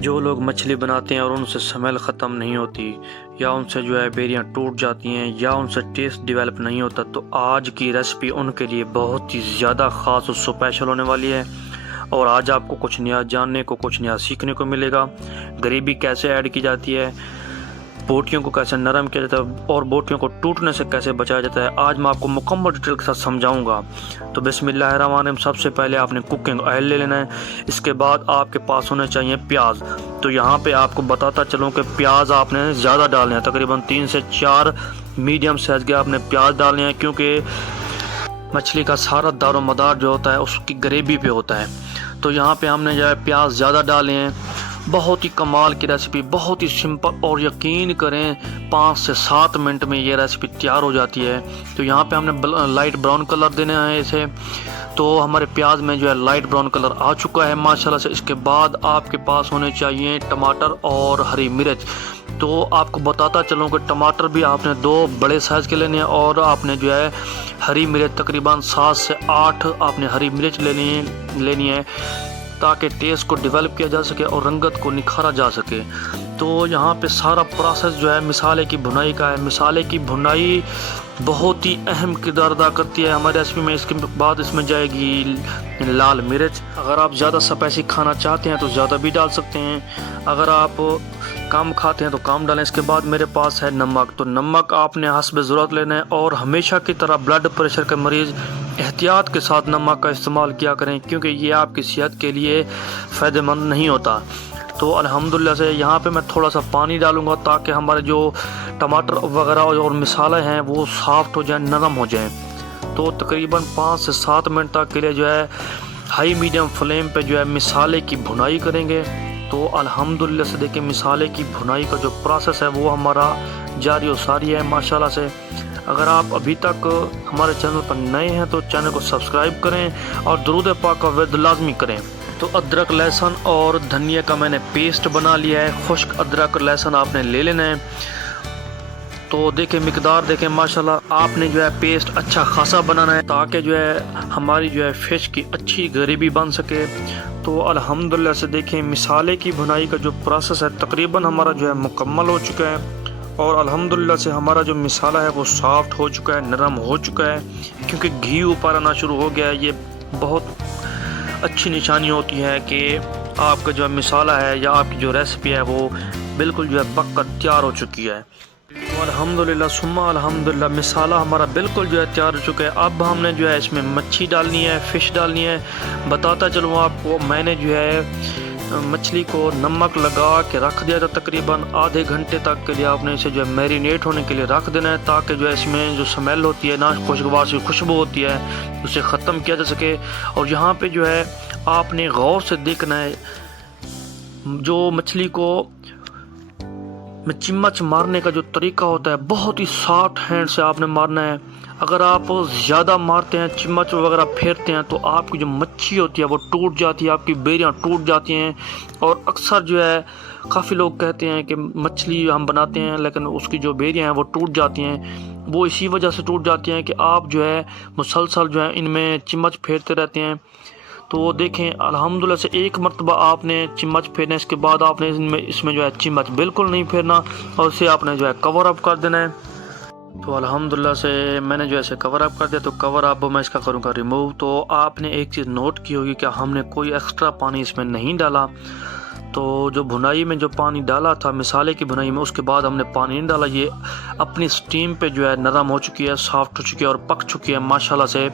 जो लोग मछली बनाते हैं और उनसे स्मेल ख़त्म नहीं होती या उनसे जो है बेरियां टूट जाती हैं या उनसे टेस्ट डेवलप नहीं होता, तो आज की रेसिपी उनके लिए बहुत ही ज़्यादा ख़ास और स्पेशल होने वाली है। और आज आपको कुछ नया जानने को, कुछ नया सीखने को मिलेगा। ग्रेवी कैसे ऐड की जाती है, बोटियों को कैसे नरम किया जाता है और बोटियों को टूटने से कैसे बचाया जाता है, आज मैं आपको मुकम्मल डिटेल के साथ समझाऊंगा। तो बिस्मिल्लाहिर्रहमानिर्रहीम, सबसे पहले आपने कुकिंग ऑयल ले लेना है। इसके बाद आपके पास होने चाहिए प्याज। तो यहाँ पे आपको बताता चलूँ कि प्याज आपने ज़्यादा डालने हैं, तकरीबन 3 से 4 मीडियम साइज़ के आपने प्याज डालने हैं, क्योंकि मछली का सारा दारो मदार जो होता है उसकी ग्रेवी पे होता है। तो यहाँ पे हमने जो है प्याज ज़्यादा डाले हैं। बहुत ही कमाल की रेसिपी, बहुत ही सिंपल, और यकीन करें 5 से 7 मिनट में ये रेसिपी तैयार हो जाती है। तो यहाँ पे हमने लाइट ब्राउन कलर देना है इसे। तो हमारे प्याज में जो है लाइट ब्राउन कलर आ चुका है माशाल्लाह से। इसके बाद आपके पास होने चाहिए टमाटर और हरी मिर्च। तो आपको बताता चलूँ कि टमाटर भी आपने 2 बड़े साइज़ के लेने हैं और आपने जो है हरी मिर्च तकरीबन 7 से 8 आपने हरी मिर्च लेनी है ताकि टेस्ट को डेवलप किया जा सके और रंगत को निखारा जा सके। तो यहाँ पे सारा प्रोसेस जो है मिसाले की भुनाई का है। मिसाले की भुनाई बहुत ही अहम किरदार अदा करती है हमारी रेसिपी में। इसके बाद इसमें जाएगी लाल मिर्च। अगर आप ज़्यादा स्पाइसी खाना चाहते हैं तो ज़्यादा भी डाल सकते हैं, अगर आप कम खाते हैं तो कम डालें। इसके बाद मेरे पास है नमक। तो नमक आपने हस्ब ज़रूरत लेना है और हमेशा की तरह ब्लड प्रेशर के मरीज़ एहतियात के साथ नमक का इस्तेमाल किया करें, क्योंकि ये आपकी सेहत के लिए फ़ायदेमंद नहीं होता। तो अल्हम्दुलिल्लाह से यहाँ पे मैं थोड़ा सा पानी डालूँगा ताकि हमारे जो टमाटर वगैरह और मसाले हैं वो सॉफ्ट हो जाएं, नरम हो जाएं। तो तकरीबन 5 से 7 मिनट तक के लिए जो है हाई मीडियम फ्लेम पे जो है मिसाले की भुनाई करेंगे। तो अल्हम्दुलिल्लाह से देखिए मिसाले की भुनाई का जो प्रोसेस है वो हमारा जारी और सारी है माशाल्लाह से। अगर आप अभी तक हमारे चैनल पर नए हैं तो चैनल को सब्सक्राइब करें और दुरूद पाक का वर्द लाजमी करें। तो अदरक, लहसुन और धनिया का मैंने पेस्ट बना लिया है। खुश्क अदरक लहसुन आपने ले लेना है। तो देखें मिकदार देखें माशाल्लाह, आपने जो है पेस्ट अच्छा खासा बनाना है ताकि जो है हमारी जो है फ़िश की अच्छी ग्रेवी बन सके। तो अल्हम्दुलिल्लाह से देखें मिसाले की भुनाई का जो प्रोसेस है तकरीबन हमारा जो है मुकम्मल हो चुका है और अल्हम्दुलिल्लाह से हमारा जो मिसाला है वो सॉफ्ट हो चुका है, नरम हो चुका है, क्योंकि घी ऊपर आना शुरू हो गया है। ये बहुत अच्छी निशानी होती है कि आपका जो मिसाला है या आपकी जो रेसिपी है वो बिल्कुल जो है पक कर तैयार हो चुकी है। तो अल्हम्दुलिल्लाह सुम्मा अल्हम्दुलिल्लाह मिसाला हमारा बिल्कुल जो है तैयार हो चुका है। अब हमने जो है इसमें मच्छी डालनी है, फ़िश डालनी है। बताता चलूँ आपको, मैंने जो है मछली को नमक लगा के रख दिया था। तकरीबन आधे घंटे तक के लिए आपने इसे जो है मैरिनेट होने के लिए रख देना है ताकि जो है इसमें जो स्मेल होती है ना, खुशगवार सी खुशबू होती है, उसे ख़त्म किया जा सके। और यहाँ पे जो है आपने गौर से देखना है, जो मछली को में चिम्मच मारने का जो तरीका होता है बहुत ही सॉफ्ट हैंड से आपने मारना है। अगर आप ज़्यादा मारते हैं, चिम्मच वगैरह फेरते हैं, तो आपकी जो मच्छी होती है वो टूट जाती है, आपकी बेरियां टूट जाती हैं। और अक्सर जो है काफ़ी लोग कहते हैं कि मछली हम बनाते हैं लेकिन उसकी जो बेरियां हैं वो टूट जाती हैं। वो इसी वजह से टूट जाती हैं कि आप जो है मुसलसल जो है इनमें चिम्मच फेरते रहते हैं। तो देखें अल्हम्दुलिल्लाह से एक मरतबा आपने चिम्मच फेरना, इसके बाद आपने इसमें जो है चिम्मच बिल्कुल नहीं फेरना और इसे आपने जो है कवर अप कर देना है। तो अल्हम्दुलिल्लाह से मैंने जो ऐसे कवर अप कर दिया। तो कवर अप मैं इसका करूँगा रिमूव। तो आपने एक चीज़ नोट की होगी कि हमने कोई एक्स्ट्रा पानी इसमें नहीं डाला। तो जो भुनाई में जो पानी डाला था मिसाले की भुनाई में, उसके बाद हमने पानी नहीं डाला। ये अपनी स्टीम पे जो है नरम हो चुकी है, सॉफ्ट हो चुकी है और पक चुकी है माशाल्लाह से।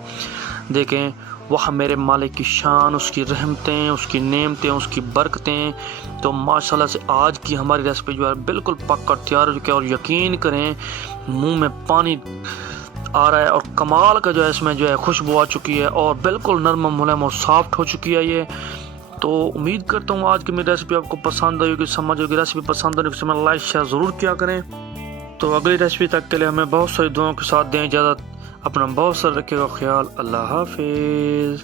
देखें वह मेरे मालिक की शान, उसकी रहमतें, उसकी नेमतें, उसकी बरकतें। तो माशाल्लाह से आज की हमारी रेसिपी जो है बिल्कुल पक कर तैयार हो चुकी है और यकीन करें मुंह में पानी आ रहा है और कमाल का जो है इसमें जो है खुशबू आ चुकी है और बिल्कुल नरम मुलायम और सॉफ्ट हो चुकी है ये। तो उम्मीद करता हूँ आज की मेरी रेसिपी आपको पसंद आई होगी, समझ होगी। रेसिपी पसंद आने के समय लाइक शेयर ज़रूर किया करें। तो अगली रेसिपी तक के लिए हमें बहुत सारी दुआओं के साथ दें इजाज़त। अपना बहुत सारा रखिएगा ख्याल। अल्लाह हाफिज़।